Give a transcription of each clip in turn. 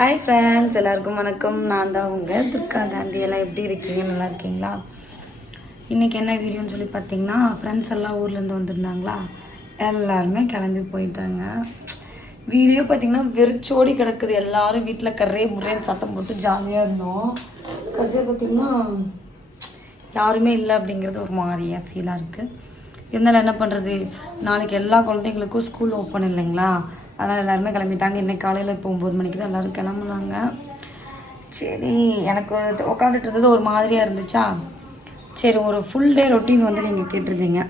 Hi friends எல்லாருக்கும் வணக்கம். நான் தான் உங்கள் துர்கா காந்தி. எல்லாம் எப்படி இருக்கீங்க? நல்லா இருக்கீங்களா? இன்றைக்கி என்ன வீடியோன்னு சொல்லி பார்த்தீங்கன்னா ஃப்ரெண்ட்ஸ் எல்லாம் ஊர்லேருந்து வந்திருந்தாங்களா? எல்லாருமே கிளம்பி போயிட்டாங்க. வீடியோ பார்த்தீங்கன்னா வெறிச்சோடி கிடக்குது. எல்லாரும் வீட்டில் கரே முறைன்னு சத்தம் போட்டு ஜாலியாக இருந்தோம். கடைசியாக பார்த்தீங்கன்னா யாருமே இல்லை அப்படிங்கிறது ஒரு மாதிரியாக ஃபீலாக இருக்குது இருந்தாலும் என்ன பண்ணுறது நாளைக்கு எல்லா குழந்தைங்களுக்கும் ஸ்கூல் ஓப்பன் இல்லைங்களா? அதனால் எல்லாருமே கிளம்பிட்டாங்க. இன்றைக்கி காலையில் இப்போ ஒம்பது மணிக்கு தான் எல்லோரும் கிளம்புனாங்க. சரி எனக்கு உட்காந்துட்டு இருந்தது ஒரு மாதிரியாக இருந்துச்சா? சரி ஒரு ஃபுல் டே ரொட்டீன் வந்து நீங்கள் கேட்டிருந்தீங்க.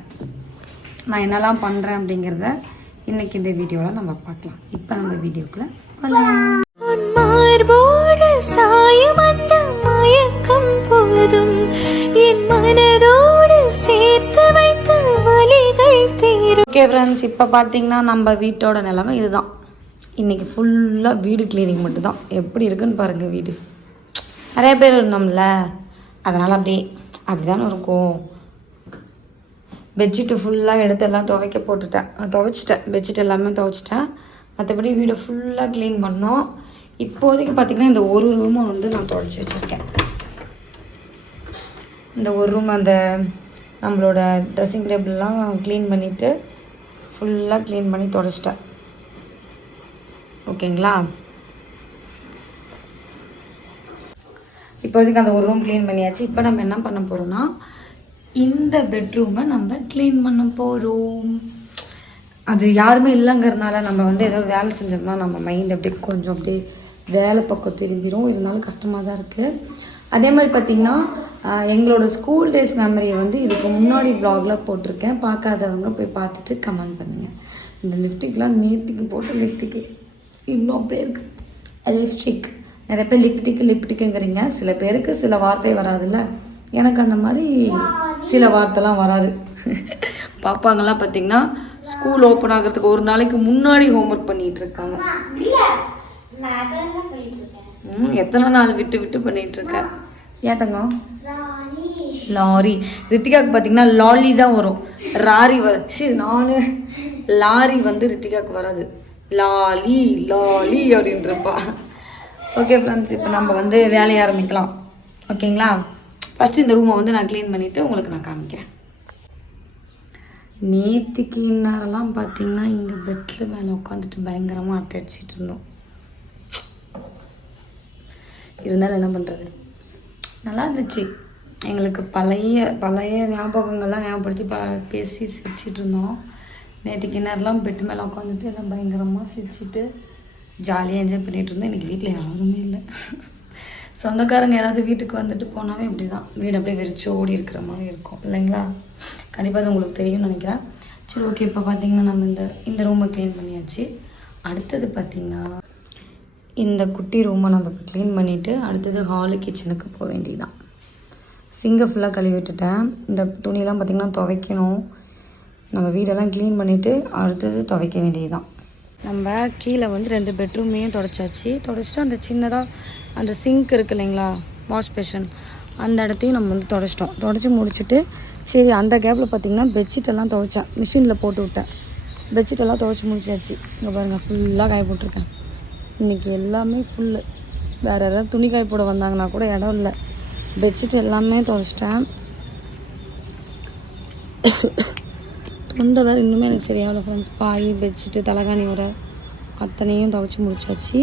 நான் என்னெல்லாம் பண்ணுறேன் அப்படிங்கிறத இன்றைக்கி இந்த வீடியோவில் நம்ம பார்க்கலாம். இப்போ நம்ம வீடியோக்குள்ளே போகலாம் ஃப்ரெண்ட்ஸ் இப்போ பார்த்தீங்கன்னா நம்ம வீட்டோட நிலமை இதுதான். இன்றைக்கி ஃபுல்லாக வீடு கிளீனிங் மட்டும்தான். எப்படி இருக்குன்னு பாருங்கள் வீடு. நிறைய பேர் இருந்தோம்ல. அதனால் அப்படியே அப்படி தானே இருக்கும் பெட்ஷீட்டு ஃபுல்லாக எடுத்து எல்லாம் துவைக்க போட்டுட்டேன். துவைச்சிட்டேன். பெட்ஷீட் எல்லாமே துவைச்சிட்டேன். மற்றபடி வீடை ஃபுல்லாக க்ளீன் பண்ணோம். இப்போதைக்கு பார்த்திங்கன்னா இந்த ஒரு ரூமும் வந்து நான் துவைச்சி வச்சுருக்கேன். இந்த ஒரு ரூம் அந்த நம்மளோட ட்ரெஸ்ஸிங் டேபிள்லாம் க்ளீன் பண்ணிவிட்டு ஃபுல்லாக க்ளீன் பண்ணி தொடச்சிட்டேன். ஓகேங்களா? இப்போதைக்கு அந்த ஒரு ரூம் க்ளீன் பண்ணியாச்சு. இப்போ நம்ம என்ன பண்ண போகிறோம்னா இந்த பெட்ரூமை நம்ம க்ளீன் பண்ண போகிறோம் அது யாருமே இல்லைங்கிறதுனால நம்ம வந்து ஏதோ வேலை செஞ்சோம்னா நம்ம மைண்ட் அப்படியே கொஞ்சம் அப்படியே வேலை பக்கம் திரும்பிடும் இருந்தாலும் கஷ்டமாக தான் இருக்குது அதே மாதிரி பார்த்திங்கன்னா எங்களோட ஸ்கூல் டேஸ் மெமரியை வந்து இதுக்கு முன்னாடி ப்ளாகில் போட்டிருக்கேன். பார்க்காதவங்க போய் பார்த்துட்டு கமெண்ட் பண்ணுங்கள் இந்த லிப்டிக்லாம் நேர்த்திக்கு போட்டு லிப்டிக்கு இன்னும் அப்படியே இருக்குது லிப்ஸ்டிக் நிறைய பேர் லிப்டிக்கு லிப்டிக்குங்கிறீங்க சில பேருக்கு சில வார்த்தை வராதுல்ல. எனக்கு அந்த மாதிரி சில வார்த்தைலாம் வராது. பாப்பாங்கெல்லாம் பார்த்தீங்கன்னா ஸ்கூல் ஓப்பன் ஆகிறதுக்கு ஒரு நாளைக்கு முன்னாடி ஹோம்ஒர்க் பண்ணிட்டு இருக்காங்க. ம் எத்தனை நாள் விட்டு விட்டு பண்ணிகிட்டு இருக்க ஏன் தங்கம்? லாரி. ரித்திகாவுக்கு பார்த்தீங்கன்னா லாலி தான் வரும். ராரி வர சரி நானு. லாரி வந்து ரித்திகாவுக்கு வராது. லாலி லாலி அப்படின்றப்பா ஓகே ஃப்ரெண்ட்ஸ் இப்போ நம்ம வந்து வேலையை ஆரம்பிக்கலாம். ஓகேங்களா ஃபஸ்ட்டு இந்த ரூமை வந்து நான் க்ளீன் பண்ணிவிட்டு உங்களுக்கு நான் காமிக்கிறேன். நேற்றுக்கு நேரம்லாம் பார்த்தீங்கன்னா இங்கே பெட்டில் மேலே உட்காந்துட்டு பயங்கரமாக அட்டடிச்சிட்டு இருந்தோம். இருந்தாலும் என்ன பண்ணுறது நல்லா இருந்துச்சு. எங்களுக்கு பழைய பழைய ஞாபகங்கள்லாம் ஞாபகப்படுத்தி ப பேசி சிரிச்சிட்டு இருந்தோம். நேற்றுக்கு நேரம்லாம் பெட்டு மேலே உட்காந்துட்டு எல்லாம் பயங்கரமாக சிரிச்சிட்டு ஜாலியாக என்ஜாய் பண்ணிகிட்டு இருந்தோம். எனக்கு வீட்டில் யாருமே இல்லை. சொந்தக்காரங்க யாராவது வீட்டுக்கு வந்துட்டு போனாவே இப்படி தான் வீடு அப்படியே வெறிச்சு ஓடி இருக்கிற மாதிரி இருக்கும். இல்லைங்களா? கண்டிப்பாக அது உங்களுக்கு தெரியும்னு நினைக்கிறேன். சரி ஓகே இப்போ பார்த்தீங்கன்னா நம்ம இந்த இந்த ரூமை க்ளீன் பண்ணியாச்சு. அடுத்தது பார்த்தீங்கன்னா இந்த குட்டி ரூமை நம்ம இப்போ க்ளீன் பண்ணிவிட்டு அடுத்தது ஹாலு கிச்சனுக்கு போக வேண்டியதுதான். சிங்கை ஃபுல்லாக கழுவி விட்டுட்டேன். இந்த துணியெல்லாம் பார்த்திங்கன்னா துவைக்கணும். நம்ம வீடெல்லாம் க்ளீன் பண்ணிவிட்டு அடுத்தது துவைக்க வேண்டியதுதான். நம்ம கீழே வந்து ரெண்டு பெட்ரூமையும் தொடச்சாச்சு. தொடச்சிட்டு அந்த சின்னதாக அந்த சிங்க் இருக்கு இல்லைங்களா? வாஷ் பேஷன் அந்த இடத்தையும் நம்ம வந்து தொடச்சிட்டோம். தொடச்சி முடிச்சுட்டு சரி அந்த கேப்பில் பார்த்திங்கன்னா பெட்ஷீட்டெல்லாம் துவைச்சேன். மிஷினில் போட்டு விட்டேன். பெட்ஷீட்டெல்லாம் துவைச்சி முடிச்சாச்சு. இங்கே பாருங்கள் ஃபுல்லாக காய போட்டிருக்கேன். இன்றைக்கி எல்லாமே ஃபுல்லு வேறு யாராவது துணி காய் போட வந்தாங்கன்னா கூட இடம் இல்லை. பெட்ஷீட் எல்லாமே துவைச்சிட்டேன். தொண்டை வேறு இன்னுமே எனக்கு சரியாகல ஃப்ரெண்ட்ஸ் பாய் பெட்ஷீட்டு தலைகாணி வர அத்தனையும் துவைச்சி முடிச்சாச்சு.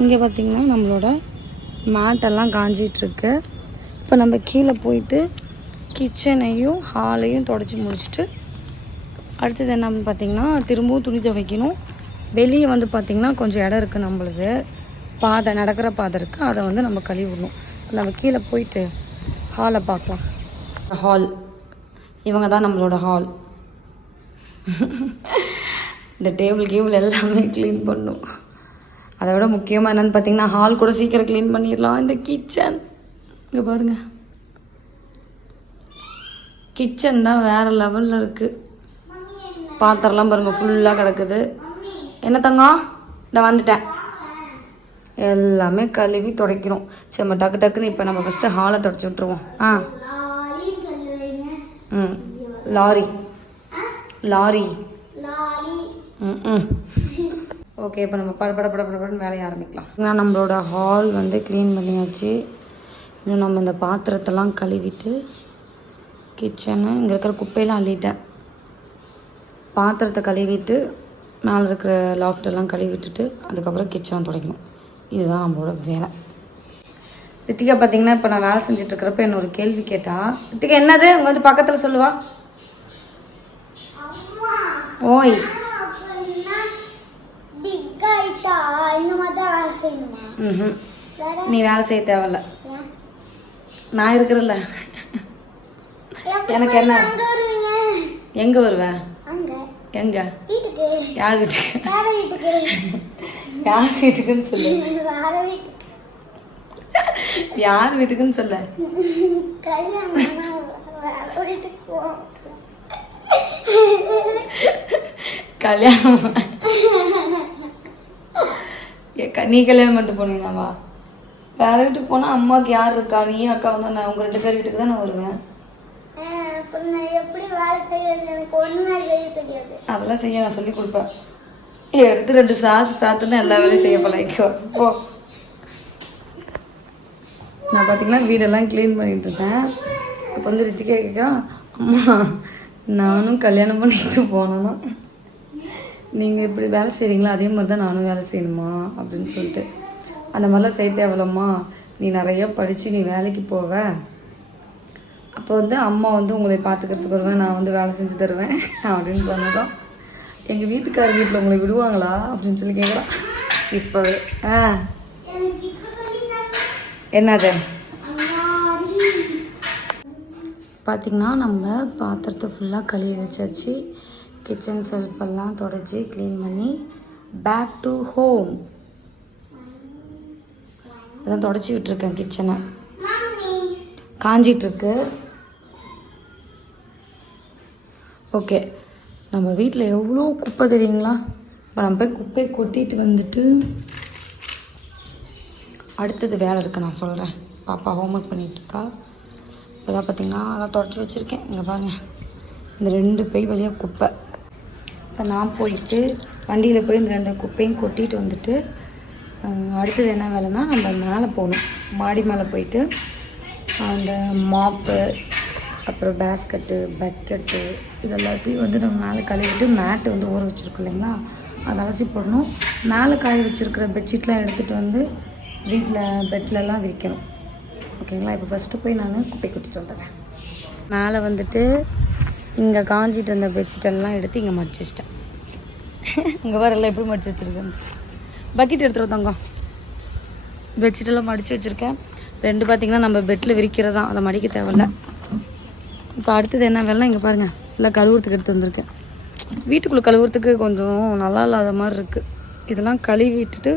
இங்கே பார்த்திங்கன்னா நம்மளோட மேட்டெல்லாம் காஞ்சிகிட்ருக்கு இப்போ நம்ம கீழே போயிட்டு கிச்சனையும் ஹாலையும் தொடச்சி முடிச்சுட்டு அடுத்தது என்னன்னு பார்த்தீங்கன்னா திரும்பவும் துணி துவைக்கணும். வெளியே வந்து பார்த்திங்கன்னா கொஞ்சம் இடம் இருக்குது நம்மளுது. பாதை நடக்கிற பாதை இருக்குது அதை வந்து நம்ம கழுவி விடணும் நம்ம கீழே போயிட்டு ஹாலை பார்க்கலாம். ஹால் இவங்க தான் நம்மளோட ஹால் இந்த டேபிள் கேபிள் எல்லாமே க்ளீன் பண்ணும். அதை விட முக்கியமாக என்னென்னு பார்த்தீங்கன்னா ஹால் கூட சீக்கிரம் க்ளீன் பண்ணிடலாம். இந்த கிச்சன் இங்கே பாருங்கள் கிச்சன் தான் வேறு லெவலில் இருக்குது பாத்திரம்லாம் பாருங்கள் ஃபுல்லாக கிடக்குது. என்ன தங்கம்? இந்த வந்துட்டேன். எல்லாமே கழுவி துடைக்கணும் சரி நம்ம டக்கு டக்குன்னு இப்போ நம்ம ஃபஸ்ட்டு ஹாலை துடைச்சி விட்ருவோம் ஆ. ம். லாரி. லாரி. ம் ம். ஓகே இப்போ நம்ம பட பட பட வேலையை ஆரம்பிக்கலாம். நான் நம்மளோட ஹால் வந்து க்ளீன் பண்ணியாச்சு. இன்னும் நம்ம இந்த பாத்திரத்தெல்லாம் கழுவிட்டு கிச்சனு இங்கே இருக்கிற குப்பையெல்லாம் அள்ளிட்டேன். பாத்திரத்தை கழுவிட்டு மேலே இருக்கிற லாஃப்ட் எல்லாம் கழுவி விட்டுட்டு அதுக்கப்புறம் கிச்சன் துடைக்கணும். இதுதான் நம்மளோட வேலை. ரித்திகா பார்த்தீங்கன்னா இப்போ நான் வேலை செஞ்சுட்டு இருக்கிறப்ப என்ன ஒரு கேள்வி கேட்டா ரித்திகா என்னது? உங்க வந்து பக்கத்தில் சொல்லுவா. ஓய். நீ வேலை செய்ய தேவையில்ல? நான் இருக்கிறல்ல எனக்கு என்ன? எங்கே வருவேன் எங்க? யார் வீட்டுக்கு? யார் வீட்டுக்குன்னு சொல்லு. யார் வீட்டுக்குன்னு சொல்ல? கல்யாணம் நீ கல்யாணம் பண்ணிட்டு போனீங்களாவா வேற வீட்டுக்கு போனா அம்மாவுக்கு யார் இருக்கா? நீ அக்கா வந்து நான் உங்க ரெண்டு பேர் வீட்டுக்கு தான் நான் வருவேன். அதெல்லாம் செய்ய நான் சொல்லி கொடுப்பேன். எடுத்து ரெண்டு சாத்து சாத்துன்னு எல்லா வேலையும் செய்ய பழகிக்கோ ஓ நான் பார்த்தீங்கன்னா வீடெல்லாம் க்ளீன் பண்ணிட்டு இருந்தேன் அப்போ வந்து ரித்திகா கேட்குறா அம்மா நானும் கல்யாணம் பண்ணிட்டு போனோம்னா நீங்கள் இப்படி வேலை செய்கிறீங்களா அதே மாதிரி தான் நானும் வேலை செய்யணுமா? அப்படின்னு சொல்லிட்டு. அந்த மாதிரிலாம் செய்ய தேவலம்மா நீ நிறையா படித்து நீ வேலைக்கு போவ. அப்போ வந்து அம்மா வந்து உங்களை பார்த்துக்கிறதுக்கு வருவேன் நான் வந்து வேலை செஞ்சு தருவேன் அப்படின்னு சொன்னதும் எங்கள் வீட்டுக்கார வீட்டில் உங்களை விடுவாங்களா அப்படின்னு சொல்லி கேட்குறான் இப்போ ஆ. என்னது? பார்த்திங்கன்னா நம்ம பாத்திரத்தை ஃபுல்லாக கழுவி வச்சாச்சு. கிச்சன் செல்ஃபெல்லாம் தொடச்சி க்ளீன் பண்ணி பேக் டு ஹோம் அதான் தொடச்சி விட்டுருக்கேன் கிச்சனை காஞ்சிட்ருக்கு ஓகே நம்ம வீட்டில் எவ்வளோ குப்பை தெரியுங்களா? இப்போ நம்ம போய் குப்பையை கொட்டிட்டு வந்துட்டு அடுத்தது வேலை இருக்குது நான் சொல்கிறேன் பாப்பா ஹோம்ஒர்க் பண்ணிகிட்ருக்கா இருக்கா. இப்போதான் பார்த்தீங்கன்னா அதெல்லாம் தொடச்சி வச்சுருக்கேன். இங்கே பாருங்க. இந்த ரெண்டு பை வழியாக குப்பை. இப்போ நான் போயிட்டு வண்டியில் போய் இந்த ரெண்டு குப்பையும் கொட்டிட்டு வந்துட்டு அடுத்தது என்ன வேலைன்னா நம்ம மேலே போகணும். மாடி மேலே போயிட்டு அந்த மாப்பு அப்புறம் பேஸ்கட்டு பக்கெட்டு இதெல்லாத்தையும் வந்து நம்ம மேலே கழுவிட்டு மேட்டு வந்து ஊற வச்சுருக்கோம் இல்லைங்களா? அதை அலசி போடணும். மேலே காய வச்சுருக்கிற பெட்ஷீட்லாம் எடுத்துகிட்டு வந்து வீட்டில் பெட்லலாம் விரிக்கணும். ஓகேங்களா? இப்போ ஃபஸ்ட்டு போய் நான் குப்பை கொட்டிட்டு வந்துடுறேன். மேலே வந்துட்டு இங்கே காஞ்சிட்டு இருந்த பெட்ஷீட் எல்லாம் எடுத்து இங்கே மடிச்சு வச்சிட்டேன். இங்கே வர எல்லாம் எப்படி மடிச்சு வச்சுருக்கேன். பக்கெட் எடுத்துகிட்டு தங்கம். பெட்ஷீட்டெல்லாம் மடித்து வச்சுருக்கேன். ரெண்டு பார்த்திங்கன்னா நம்ம பெட்டில் விரிக்கிறதான் அதை மடிக்க தேவையில்ல. இப்போ அடுத்தது என்ன வேலை இங்கே பாருங்கள் எல்லாம் கழுவுறதுக்கு எடுத்து வந்திருக்கேன். வீட்டுக்குள்ளே கழுவுறதுக்கு கொஞ்சம் நல்லா இல்லாத மாதிரி இருக்குது இதெல்லாம் கழுவிட்டுட்டு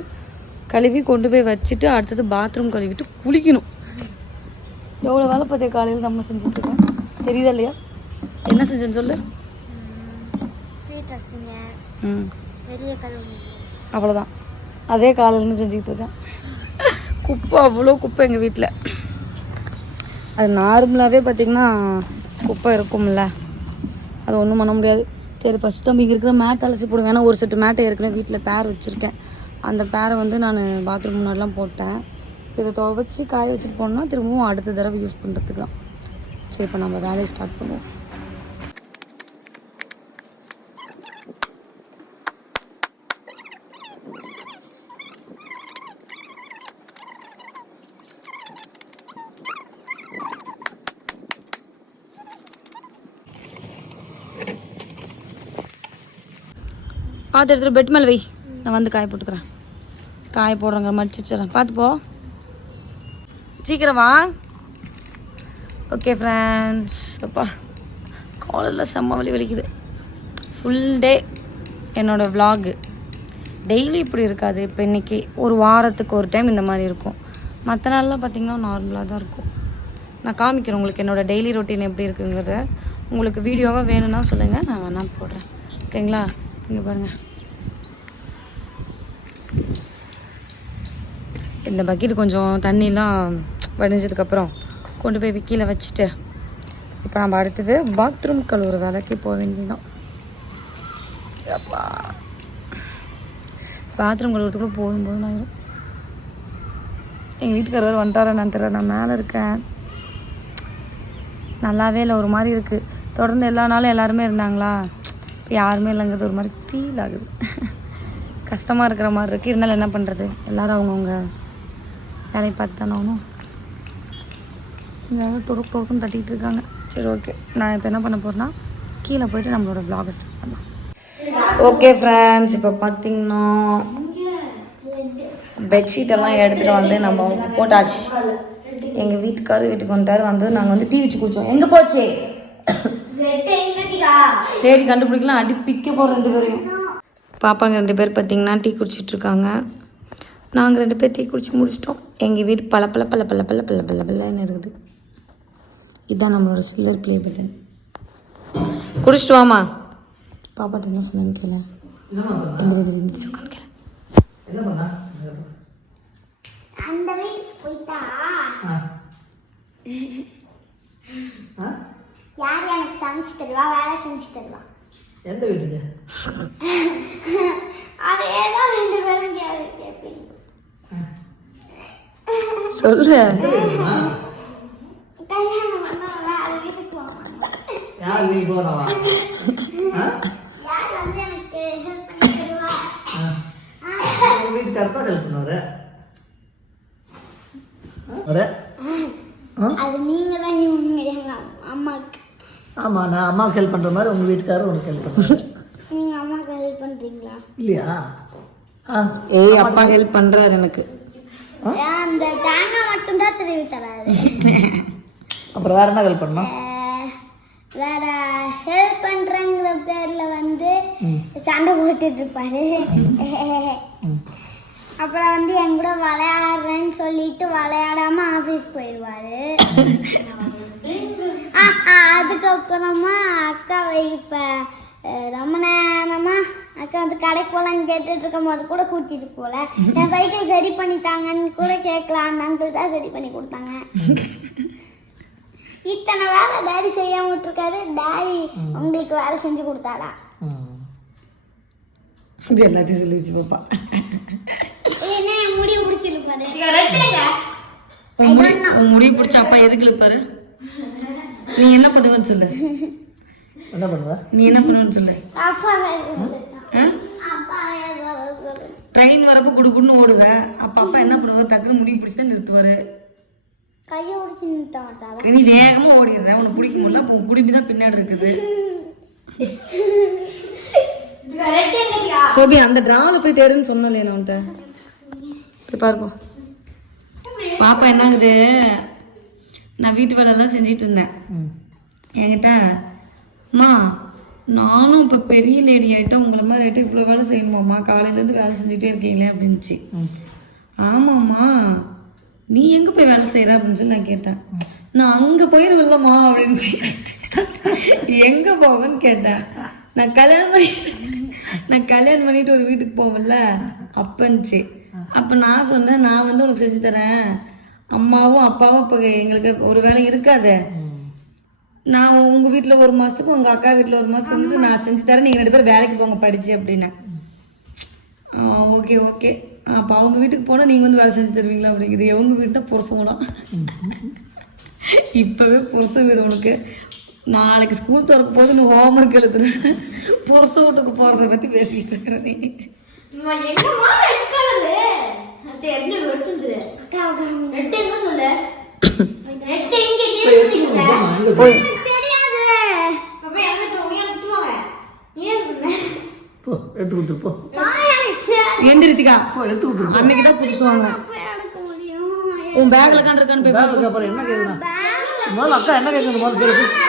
கழுவி கொண்டு போய் வச்சுட்டு அடுத்தது பாத்ரூம் கழுவிட்டு குளிக்கணும். எவ்வளோ வேலை பார்த்தியா காலையில் நம்ம செஞ்சுட்ருக்கேன் தெரியுதா இல்லையா? என்ன செஞ்சேன்னு சொல்லு. ம். அவ்வளோதான் அதே காலையிலேருந்து செஞ்சுக்கிட்டு இருக்கேன். குப்பை அவ்வளோ குப்பை எங்கள் வீட்டில். அது நார்மலாகவே பார்த்திங்கன்னா குப்பை இருக்கும்ல. அது ஒன்றும் பண்ண முடியாது. சரி ஃபஸ்ட்டு நம்ம இங்கே இருக்கிற மேட் அலசி போடுவேன் ஏன்னா ஒரு செட்டு மேட்டை ஏற்கனவே வீட்டில் பேர் வச்சுருக்கேன். அந்த பேரை வந்து நான் பாத்ரூம் முன்னாடிலாம் போட்டேன். இதை துவச்சி காய வச்சுட்டு போனோம்னா திரும்பவும் அடுத்த தடவை யூஸ் பண்ணுறதுக்கு தான். சரி இப்போ நம்ம வேலையை ஸ்டார்ட் பண்ணுவோம். பார்த்து எடுத்துகிட்டு பெட் மேலே வை. நான் வந்து காய போட்டுக்கிறேன். காய போடுறேங்க மடிச்சிடுறேன் பார்த்து போ. சீக்கிரம் வா. ஓகே ஃப்ரெண்ட்ஸ் அப்பா காலையில் செம்ம வலி வலிக்குது. ஃபுல் டே என்னோடய விலாகு டெய்லி இப்படி இருக்காது. இப்போ இன்றைக்கி ஒரு வாரத்துக்கு ஒரு டைம் இந்த மாதிரி இருக்கும். மற்ற நாள்லாம் பார்த்திங்கன்னா நார்மலாக தான் இருக்கும். நான் காமிக்கிறேன் உங்களுக்கு என்னோடய டெய்லி ரொட்டீன் எப்படி இருக்குங்கிறத. உங்களுக்கு வீடியோவாக வேணும்னா சொல்லுங்கள் நான் வேணால் போடுறேன். ஓகேங்களா இங்கே பாருங்கள் இந்த பக்கெட் கொஞ்சம் தண்ணிலாம் வடிஞ்சதுக்கப்புறம் கொண்டு போய் கீழே வச்சுட்டு இப்போ நம்ம அடுத்தது பாத்ரூம் கழுவுற வேலைக்கு போக வேண்டியதுதான். அப்பா. பாத்ரூம் கழுவுறதுக்குள்ளே போதும் போதும் ஆயிரும். எங்கள் வீட்டுக்காரர் வந்துட்டாரா நான் தெரியல நான் மேலே இருக்கேன். நல்லாவே இல்லை ஒரு மாதிரி இருக்குது தொடர்ந்து எல்லா நாளும் எல்லாருமே இருந்தாங்களா? இப்போ யாருமே இல்லைங்கிறது ஒரு மாதிரி ஃபீல் ஆகுது. கஷ்டமாக இருக்கிற மாதிரி இருக்குது இருந்தாலும் என்ன பண்ணுறது எல்லோரும் அவங்கவுங்க வேலையை பார்த்து தானே ஆகணும். இங்கே டொருக்கு டொருக்குன்னு தட்டிகிட்டு இருக்காங்க. சரி ஓகே நான் இப்போ என்ன பண்ண போகிறேன்னா கீழே போயிட்டு நம்மளோட vlog ஸ்டார்ட் பண்ணலாம். ஓகே ஃப்ரெண்ட்ஸ் இப்போ பார்த்தீங்கன்னா பெட்ஷீட் எல்லாம் எடுத்துகிட்டு வந்து நம்ம போட்டாச்சு. எங்கள் வீட்டுக்காரர் வீட்டுக்கு வந்துட்டார். வந்து நாங்கள் வந்து டீ வச்சு குடித்தோம் எங்கே போச்சு? தேடி கண்டுபிடிக்கலாம். அடி பிக்க போகிற ரெண்டு பேரையும். பாப்பாங்க ரெண்டு பேர் பார்த்தீங்கன்னா டீ குடிச்சிட்டு இருக்காங்க. நாங்கள் ரெண்டு பேர் டீ குடிச்சு முடிச்சிட்டோம். எங்கள் வீடு பல பல பல பல பல பல பல பலன்னு இருக்குது. இதுதான் நம்மளோட சில்வர் ப்ளே பட்டன் குடிச்சிட்டு வாமா பாப்பாட்ட என்ன சொன்னேன்னு கேள. உட்காந்து கேள. என்ன பண்ணா? அந்த வீட்டுக்கு போயிட்டா? ஆ. ஆ? யார் எனக்கு சமைச்சு தருவா? வேலை செஞ்சு தருவா? எந்த வீட்டுக்கு? அது ஏதோ ரெண்டு பேரும் கேட்பீங்க சொல்லு ஆமா நான் அம்மாவுக்கு ஹெல்ப் பண்ற மாதிரி உங்க வீட்டுக்காரர் உனக்கு ஹெல்ப் பண்ணுவாரு. நீங்க அம்மாவுக்கு ஹெல்ப் பண்றீங்களா? இல்லையா? ஏய் அப்பா ஹெல்ப் பண்றாரு எனக்கு. அந்த தேங்காய் மட்டும் தான் திருவி தராது அப்புறம் வேற என்ன ஹெல்ப் பண்ணணும்? அஹ், வேற ஹெல்ப் பண்றேங்கிற பேர்ல வந்து. சண்டை போட்டுட்டு இருப்பாரு. அப்புறம் வந்து என் கூட விளையாடுறேன்னு சொல்லிட்டு விளையாடாம ஆபீஸ் போயிடுவாரு அதுக்கப்புறமா அக்காவை இப்ப ரொம்ப நேரமா அக்கா வந்து கடைக்கு போலான்னு கேட்டுட்டு இருக்கும் போது கூட கூட்டிட்டு போல. என் சைக்கிள் சரி பண்ணிட்டாங்கன்னு கூட கேட்கலாம். அந்த அங்கிள் தான் சரி பண்ணி கொடுத்தாங்க. இத்தனை வேலை டாடி செய்யாம விட்டுருக்காரு. டாடி உங்களுக்கு வேலை செஞ்சு கொடுத்தாரா? ம். இது எல்லாத்தையும் சொல்லிச்சு பாப்பா. என்ன என் முடி பிடிச்சிருப்பாரு உன் முடி உன் முடி பிடிச்ச அப்பா எதுக்கு இருப்பாரு நீ என்ன பண்ணுவேன்னு சொல்லு. என்ன பண்ணுவ? நீ என்ன பண்ணுவேன்னு சொல்லு. ட்ரெயின் வரப்போ குடுக்குன்னு ஓடுவேன் அப்ப அப்பா என்ன பண்ணுவார்? டக்குன்னு முடி பிடிச்சிட்டு நிறுத்துவாரு. கையை பிடிச்சி நிறுத்த மாட்டாரா நீ வேகமா ஓடிடுற உனக்கு பிடிக்க முடியல அப்போ உன் குடுமி தான் பின்னாடி இருக்குது. சோபி அந்த டிராவில் போய் தேடுன்னு சொன்னல நான் உன்ட்ட. பார்ப்போம் பாப்பா என்னாகுது நான் வீட்டு வேலையெல்லாம் செஞ்சிட்டு இருந்தேன். ம். என்கிட்ட அம்மா நானும் இப்போ பெரிய லேடி ஆகிட்டேன் உங்களை மாதிரி ஆகிட்டு இவ்வளோ வேலை செய்யணுமாம்மா? காலையிலேருந்து வேலை செஞ்சுட்டே இருக்கீங்களே அப்படின்னுச்சு. ம். ஆமாம்மா நீ எங்கே போய் வேலை செய்கிற அப்படின்னு சொல்லி நான் கேட்டேன். நான் அங்கே போயிருவில்லம்மா அப்படின்னுச்சு. எங்கே போவேன்னு கேட்டேன். நான் கல்யாணம் பண்ணி நான் கல்யாணம் பண்ணிட்டு ஒரு வீட்டுக்கு போவேன்ல அப்பன்னுச்சு. அப்போ நான் சொன்னேன் நான் வந்து உனக்கு செஞ்சு தரேன். அம்மாவும் அப்பாவும் இப்போ எங்களுக்கு ஒரு வேலை இருக்காதே. நான் உங்கள் வீட்டில் ஒரு மாதத்துக்கு உங்கள் அக்கா வீட்டில் ஒரு மாதத்துக்கு நான் செஞ்சு தரேன். நீங்கள் ரெண்டு பேரும் வேலைக்கு போங்க படிச்சு அப்படின்னா. Okay okay. அப்போ அவங்க வீட்டுக்கு போனால் நீங்கள் வந்து வேலை செஞ்சு தருவீங்களா அப்படிங்கிறது எவங்க வீட்டுனா புருஷன் விடும் இப்போவே புருஷன் வீடு உனக்கு. நாளைக்கு ஸ்கூல் திறக்கும் போது நீ ஹோம் ஒர்க் எழுதுன புருஷ வீட்டுக்கு போகிறத பற்றி பேசிக்கிட்டு இருக்கிற நீ. போ எடுத்து கொடுத்து போ. எந்திரித்திகா போ எடுத்து அன்னைக்கு தான் புதுசு உன் பேக்ல காண்டிருக்கான்னு போய் பாரு. அக்கா என்ன கேக்குது அக்கா என்ன கேக்குது? மாதிரி கேக்குது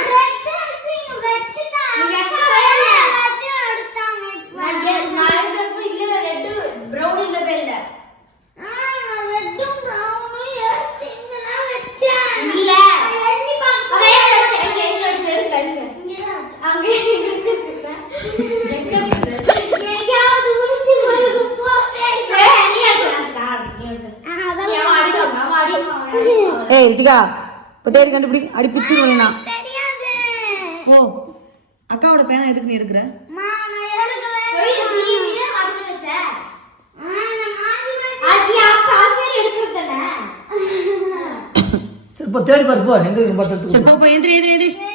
ஏய் ரித்திகா இப்போ தேடி கண்டுபிடி. அடி பிச்சு ஓ அக்காவோட பேனா எதுக்கு நீ எடுக்கிற? இப்போ தேடி பார்ப்போம் எங்க போ எந்திரி எந்திரி எந்திரி.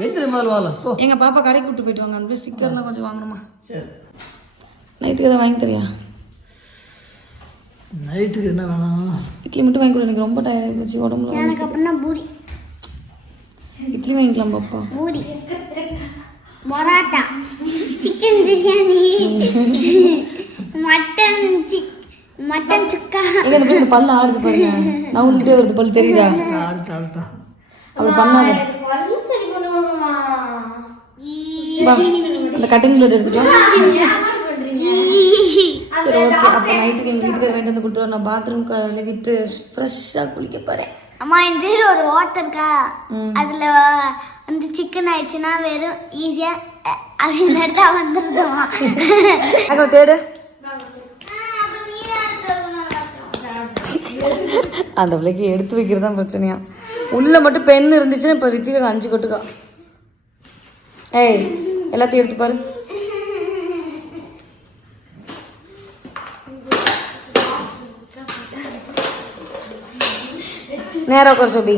எந்திரி முதல்ல வாழ? போ. எங்க பாப்பா கடைக்கு விட்டு போயிட்டு வாங்க. அந்த ஸ்டிக்கர்லாம் கொஞ்சம் வாங்கணுமா? சரி. நைட்டுக்கு எதாவது வாங்கி தரியா? நைட்டுக்கு என்ன வேணும் இட்லி மட்டும் வாங்கி கொடு. எனக்கு ரொம்ப டயர்ட் போச்சு. உடம்புல எனக்கு அப்படின்னா பூரி. இட்லி வாங்கிக்கலாம் பாப்பா. Puri. Parotta. Chicken biryani. Mutton sick mutton chukka. எங்க இந்த பிள்ளை இந்த பல்ல ஆடுது பாருங்க. நான் வந்துட்டே வருது பல்லு. தெரியுதா? அடுத்த அடுத்த அப்படி பண்ணாத. வா, அந்த கட்டிங் பிளேட் எடுத்துட்டோம் சரி ஓகே அப்போ நைட்டுக்கு எங்கள் வீட்டுக்கு வேண்டிய வந்து கொடுத்துருவோம் நான் பாத்ரூம் கழுவிட்டு ஃப்ரெஷ்ஷாக குளிக்க போகிறேன் அம்மா இந்த சைடு ஒரு ஓட்டை இருக்கா. அதுல வந்து சிக்கன் ஆயிடுச்சுன்னா வெறும் ஈஸியா அப்படின்னு எடுத்தா வந்துருதுமா அங்கே தேடு. அந்த பிள்ளைக்கு எடுத்து வைக்கிறது தான் பிரச்சனையா? உள்ள மட்டும் பெண் இருந்துச்சுன்னா இப்போ ரித்திகா அஞ்சு கொட்டுக்கா. ஏய் எல்லாத்தையும் எடுத்து பாரு. நேரம் உட்கார சோபி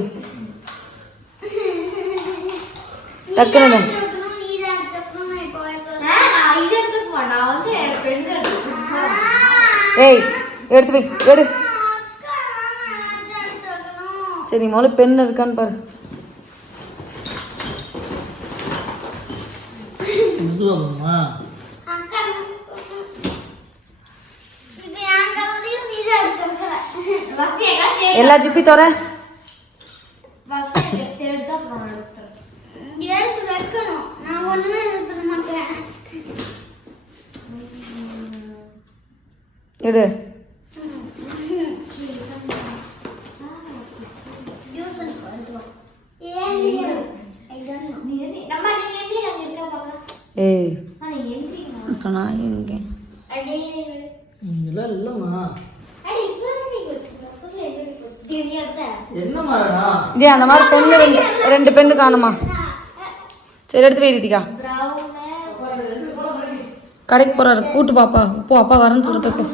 டக்குனு. ஏய் எடுத்து வை எடு. சரி முதல்ல பெண் இருக்கான்னு பாரு. மெதுவாகுமா எல்லா ஜிப்பி தோற. வைக்கணும் நான் ஒண்ணுமே பண்ண எடு. ஏய். அப்போ நான் எங்கே ஜி அந்த மாதிரி பெண்ணு ரெண்டு ரெண்டு பெண்ணு காணுமா? சரி எடுத்து வை ரித்திகா கடைக்கு போறாரு. கூட்டு பாப்பா. போ அப்பா வரேன்னு சொல்லிட்டு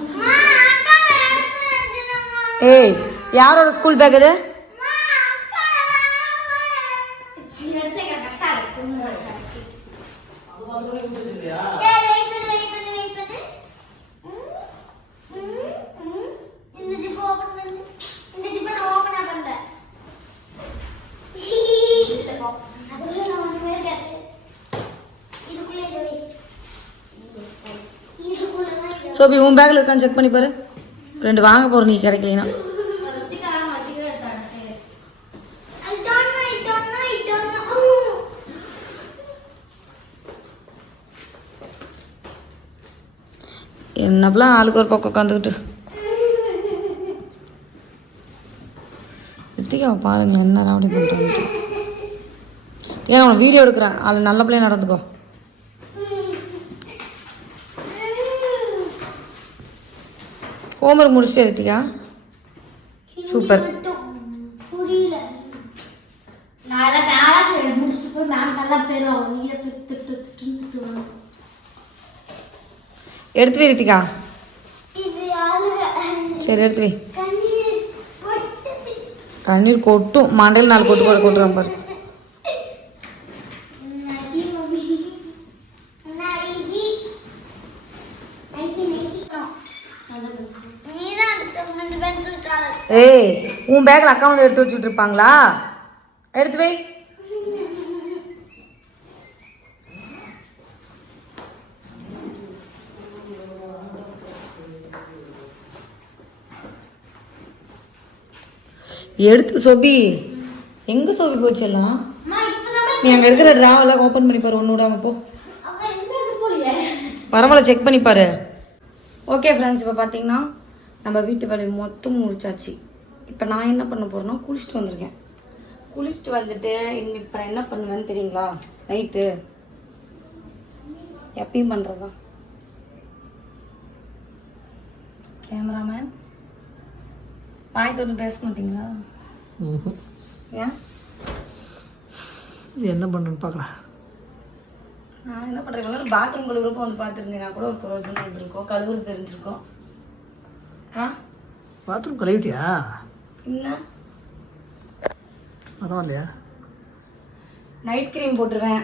ஏய் யாரோட ஸ்கூல் பேக் இது இந்த ஜிப் ஓபன் பண்ணு இந்த ஜிப்பை நான் ஓபன் பண்ணல அதுல ஒண்ணுமே இருக்காது இதுக்குள்ள இதை வை இதுக்குள்ளதான் இதை சோபி உன் பேக்கில் இருக்கான்னு செக் பண்ணி பாரு. ரெண்டு வாங்க போகிறோம் நீ கிடைக்கலனா. என்னப்பெல்லாம் ஆளுக்கு ஒரு பக்கம் உட்காந்துக்கிட்டு. ரித்திகாவை பாருங்க என்ன ராவடி பண்ணுறாங்க ஏன்னா உனக்கு வீடியோ எடுக்கிறேன். அதில் நல்ல பிள்ளைய நடந்துக்கோ ஹோம்ஒர்க் முடிச்சிட்டு ரித்திகா சூப்பர் புரியல நாளை நாளாக முடிச்சுட்டு போய் மேம் நல்லா பேரும் நீ திட்டு திட்டு திட்டுவாங்க. எடுத்து வை ரித்திகா. இது அழுக. சரி எடுத்து வை. கண்ணீர் கொட்டும். மண்டையில் நாலு கொட்டு போட கொட்டுறான் பாரு. ஏய் உன் பேக்கில் அக்கா வந்து எடுத்து வச்சுட்டு இருப்பாங்களா? எடுத்து வை. எடுத்து சோபி. எங்க சோபி போச்சு எல்லாம்? நீ அங்க இருக்கிற டிராவெல்லாம் ஓப்பன் பண்ணி பாரு ஒன்று விடாம போ? பரவாயில்ல செக் பண்ணி பாரு. ஓகே ஃப்ரெண்ட்ஸ் இப்போ பார்த்தீங்கன்னா நம்ம வீட்டு வேலையை மொத்தம் முடிச்சாச்சு. இப்போ நான் என்ன பண்ண போறேன்னா குளிச்சுட்டு வந்திருக்கேன். குளிச்சுட்டு வந்துட்டு இனி இப்போ நான் என்ன பண்ணுவேன்னு தெரியுங்களா? நைட்டு. எப்பயும் பண்ணுறதா கேமராமேன் வாய் தொட்டு பேச மாட்டீங்களா. ஏன்? இது என்ன பண்ணுறேன்னு பார்க்குறேன் நான் என்ன பண்ணுறேன் பாத்ரூம் கழுவுறப்போ வந்து பார்த்துருந்தேன் கூட ஒரு பிரயோஜனம் இருந்திருக்கோம் கழுவுறது தெரிஞ்சிருக்கோம். பாத்ரூம் கழுவிட்டியா? என்ன? பரவாயில்லையா? நைட் க்ரீம் போட்டுருவேன்.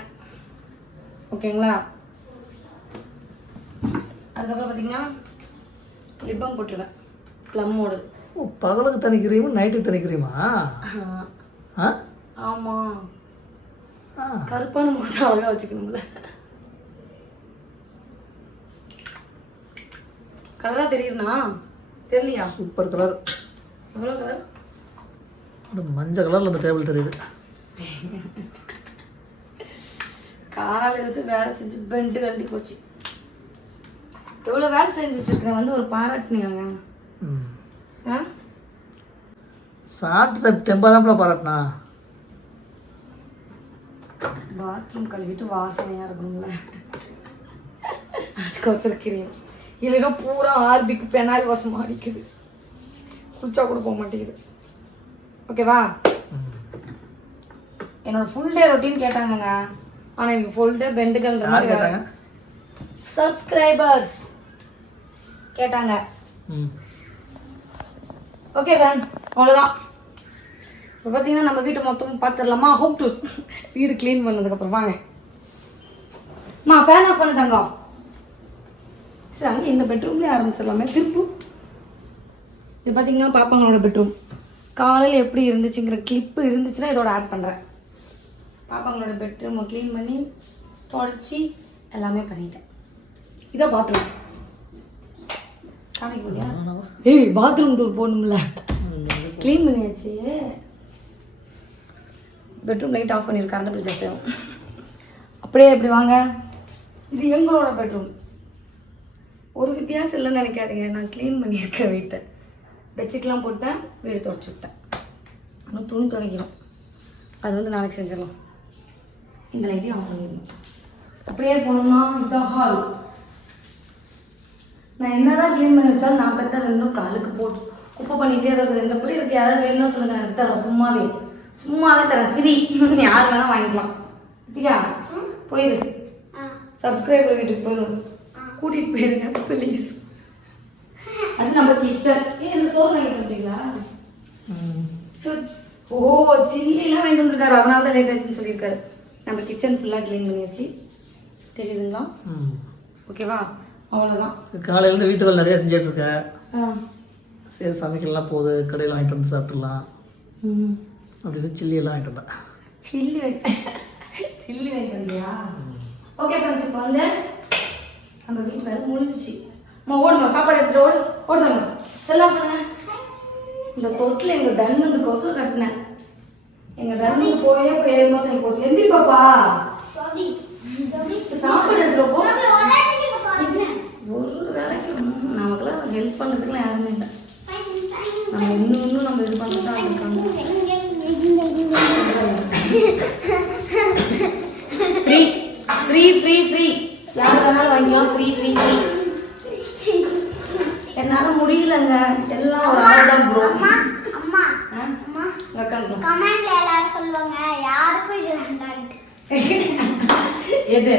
ஓகேங்களா அதுக்கப்புறம் பார்த்தீங்கன்னா லிப்பம் போட்டுருவேன். ப்ளம்மோடு ஓ பகலுக்கு தனி கிரீமு நைட்டுக்கு தனி கிரீமா ஆமாம் கருப்பான முகத்தை அழகாக வச்சுக்கணும்ல. கலராக தெரியுதுண்ணா? தெரியலையா? சூப்பர் கலர் எவ்வளோ கலர் மஞ்சள் கலரில் அந்த டேபிள் தெரியுது. காலையில இருந்து வேலை செஞ்சு பெண்டு கழட்டி போச்சு. எவ்வளோ வேலை செஞ்சு வச்சிருக்கேன் வந்து ஒரு பாராட்டுனீங்க ம். ஆ? சாப்பிட்டு தெம்பாதாம்பளா பாராட்டினா. பாத்ரூம் கழுவிட்டு வாசனையாக இருக்கணும்ல. அதுக்கோசரம் கிரீம் இல்லைன்னா பூரா ஆர்பிக்கு பெனால் வாசம் அடிக்குது. குளிச்சா கூட போக மாட்டேங்குது. ஓகேவா என்னோட ஃபுல் டே ரொட்டீன் கேட்டாங்கங்க. ஆனால் இவங்க ஃபுல் டே பெண்டுகள் கேட்டாங்க? சப்ஸ்கிரைபர்ஸ் கேட்டாங்க. ஓகே ஃப்ரெண்ட்ஸ் அவ்வளோதான் இப்போ பார்த்தீங்கன்னா நம்ம வீட்டை மொத்தம் பார்த்துடலாமா ஹோம் டூர் வீடு க்ளீன் பண்ணதுக்கப்புறம் வாங்க. மா ஃபேன் ஆஃப் பண்ணு தங்கம். சரி அங்கே இந்த பெட்ரூம்லேயே ஆரம்பிச்சிடலாமே. திருப்பு. இது பார்த்தீங்கன்னா பாப்பாங்களோட பெட்ரூம் காலையில் எப்படி இருந்துச்சுங்கிற கிளிப்பு இருந்துச்சுன்னா இதோட ஆட் பண்ணுறேன் பாப்பாங்களோட பெட்ரூமை க்ளீன் பண்ணி தொடச்சி எல்லாமே பண்ணிட்டேன். இதை பாத்ரூம் காமிக்க ஏய் பாத்ரூம் டூர் போகணும்ல க்ளீன் பண்ணியாச்சு. பெட்ரூம் லைட் ஆஃப் பண்ணியிருக்கேன் அந்த பிடிச்ச அப்படியே எப்படி வாங்க. இது எங்களோட பெட்ரூம் ஒரு வித்தியாசம் இல்லைன்னு நினைக்காதீங்க. நான் க்ளீன் பண்ணியிருக்கேன் வீட்டை. பெட்ஷீட்லாம் போட்டேன் வீடு துடைச்சி விட்டேன். இன்னும் துணி துவைக்கிறோம் அது வந்து நாளைக்கு செஞ்சிடலாம். இந்த லைட்டையும் ஆஃப் பண்ணிடணும். அப்படியே போனோம்னா இதுதான் ஹால் நான் என்னதான் க்ளீன் பண்ணி வச்சாலும் நான் பெற்ற ரெண்டும் காலுக்கு போட்டு குப்பை பண்ணிட்டே இருக்குது. இந்த பிள்ளை இதுக்கு யாராவது வேணும்னா சொல்லுங்க. எனக்கு தரேன். சும்மாவே. சும்மாவே தரேன். ஃப்ரீ யார் வேணா வாங்கிக்கலாம். தியா போயிரு. சப்ஸ்கிரைபர் வீட்டுக்கு போயிடும் கூட்டிட்டு போயிருங்க ப்ளீஸ் அது நம்ம கிச்சன் ஏ இந்த சோறு வாங்கிட்டு வந்தீங்களா ஓ சில்லிலாம் வாங்கிட்டு வந்திருக்காரு அதனால தான் லேட் ஆச்சுன்னு சொல்லியிருக்காரு. நம்ம கிச்சன் ஃபுல்லாக க்ளீன் பண்ணியாச்சு. தெரியுதுங்களா? ஓகேவா அவ்வளோதான் காலையிலேருந்து வீட்டு வேலை நிறைய செஞ்சுட்டு இருக்க ஆ. சரி சமைக்கலாம் போகுது கடையில் வாங்கிட்டு வந்து சாப்பிட்டுலாம் ம். அப்படின்னு சில்லி எல்லாம் வாங்கிட்டு வந்தேன். சில்லி சில்லி வாங்கிட்டு வந்தியா? ஓகே ஃப்ரெண்ட்ஸ் இப்போ வந்து நம்ம வீட்டு வேலை முடிஞ்சிச்சு அம்மா ஓடுமா சாப்பாடு எடுத்துட்டு ஓடு ஓடுதாங்க செல்லாம் பண்ணுங்க இந்த தொட்டில் எங்கள் தர்மத்துக்கோசரம் கட்டினேன் எங்கள் தர்மத்துக்கு போயே இப்போ ஏழு மாதம் ஆகி போச்சு எந்திரி பாப்பா சாப்பாடு எடுத்துட்டு போ ஒரு வேலைக்கு ம், நமக்கெல்லாம் ஹெல்ப் பண்ணுறதுக்குலாம் யாருமே இல்லை நம்ம இன்னும் இன்னும் நம்ம இது பண்ணிட்டு தான் இருக்காங்க ஃப்ரீ ஃப்ரீ ஃப்ரீ வேணாலும் வாங்கிக்கலாம் ஃப்ரீ ஃப்ரீ ஃப்ரீ என்னால் முடியலங்க. எல்லாம் ஒரு ஆள் தான் ப்ரோ அம்மா. அம்மா அம்மா உட்காந்து கமெண்ட்ல எல்லாரும் சொல்லுவாங்க யாருக்கும் இது வேண்டான்ட்டு எது?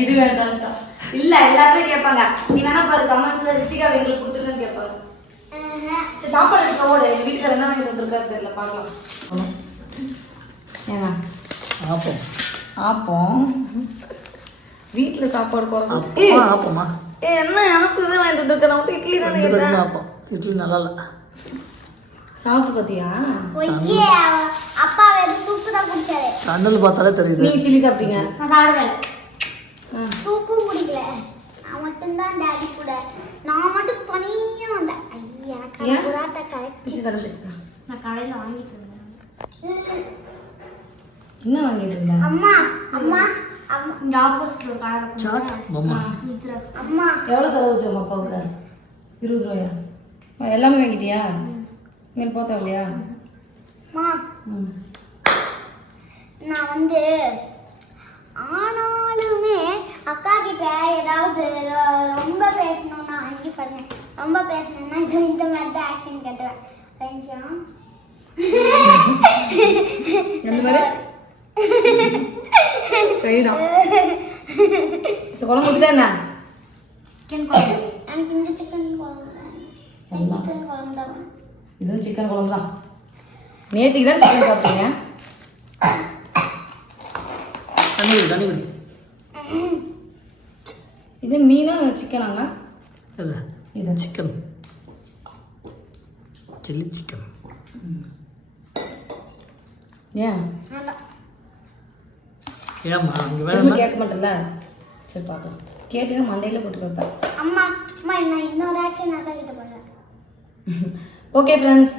இது வேண்டாம் தான் இல்ல எல்லாருமே கேட்பாங்க. நீ வேணா பாரு கமெண்ட்ஸ்ல ரித்திகா எங்களுக்கு கொடுத்துருன்னு கேட்பாங்க. சரி சாப்பாடு எடுத்து ஓடு எங்க வீட்டுல என்ன வாங்கிட்டு வந்திருக்காரு தெரியல பார்க்கலாம். ஏங்க? ஆப்பம். ஆப்போம். வீட்டுல சாப்பாடு குறை ஆப்பமா ஏய், என்ன எனக்கு இதை வாங்கிட்டு மட்டும் இட்லி தானே கேட்டேன். ஆப்பம் இட்லி நல்லா இல்லை. சாப்பிட்டு பாத்தியா? பொய்யே அப்பா வெறும் சூப்பு தான் குடிச்சாரு. கண்ணில் பார்த்தாலே தெரியுது. நீங்க சில்லி சாப்பிட்டீங்க? நான் சாப்பிடவே. சூப்பும் குடிக்கல. நான் மட்டும்தான் டேடி கூட. நான் மட்டும் தனியா வந்தேன். ஐயா எனக்கு ஏன்? புராட்டா கரெக்ட் பிச்சு தரம் பேசுங்க நான் கடையில் வாங்கிட்டு வந்தேன். என்ன வாங்கிட்டு இருந்த அம்மா அம்மா. அம்மா இங்க ஆப்போசிட்ல ஒரு கடை இருக்கும் சாட் அம்மா எவ்வளோ செலவு வச்சு உங்க அப்பாவுக்கு? இருபது ரூபாயா? எல்லாமே வாங்கிட்டியா? இங்கே போத்தா இல்லையா? அம்மா. நான் வந்து ஆனாலுமே அக்கா கிட்ட ஏதாவது ரொம்ப பேசணும்னா அங்கே பாருங்க. ரொம்ப பேசணும்னா இது இந்த மாதிரி தான் ஆக்ஷன் கேட்டுவேன் கொஞ்சம் ரெண்டு மாதிரி சரிதான் சரி குழம்பு என்ன? சிக்கன் குழம்பு. எனக்கு இந்த சிக்கன் குழம்பு. சிக்கன் குழம்பு தான். இதுவும் சிக்கன் குழம்பு தான் நேற்றுக்கு தான் சிக்கன் சாப்பிட்டீங்க. தண்ணி விடு தண்ணி விடு. இது மீனா சிக்கனாங்க? இல்லை. இது. சிக்கன். Chilli chicken. ஏன்? ஏம்மா அங்கே வேணும்னா கேட்க மாட்டேன்ல? சரி பார்க்கலாம். கேட்டீங்கன்னா மண்டையில போட்டு வைப்பேன் அம்மா அம்மா நான் இன்னொரு ஆக்ஷன் அக்கா கிட்ட போடுறேன். ஓகே ஃப்ரெண்ட்ஸ்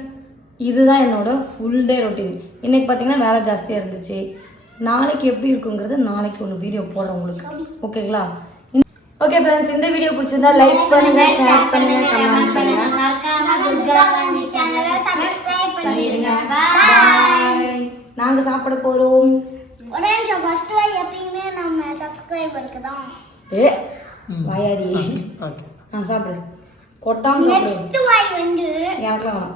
இதுதான் என்னோட ஃபுல் டே ரொட்டீன் இன்னைக்கு பார்த்தீங்கன்னா வேலை ஜாஸ்தியாக இருந்துச்சு. நாளைக்கு எப்படி இருக்குங்கிறது நாளைக்கு ஒன்று வீடியோ போடுறேன் உங்களுக்கு. ஓகேங்களா? ஓகே ஃப்ரெண்ட்ஸ் இந்த வீடியோ பிடிச்சிருந்தா லைக் பண்ணுங்க ஷேர் பண்ணுங்க கமெண்ட் பண்ணுங்க. மறக்காம துர்காவாணி சேனலை சப்ஸ்கிரைப் பண்ணிடுங்க. பாய் நாங்கள் சாப்பிட போகிறோம் ஒரே ஃபர்ஸ்ட் வாய் எப்பயுமே நம்ம சப்ஸ்கிரைபருக்கு தான். ஏ வாயாடி. ஓகே. நான் சாப்பிடு கொட்டாம சாப்பிடு நெக்ஸ்ட் வாய் வந்து வேணாம்.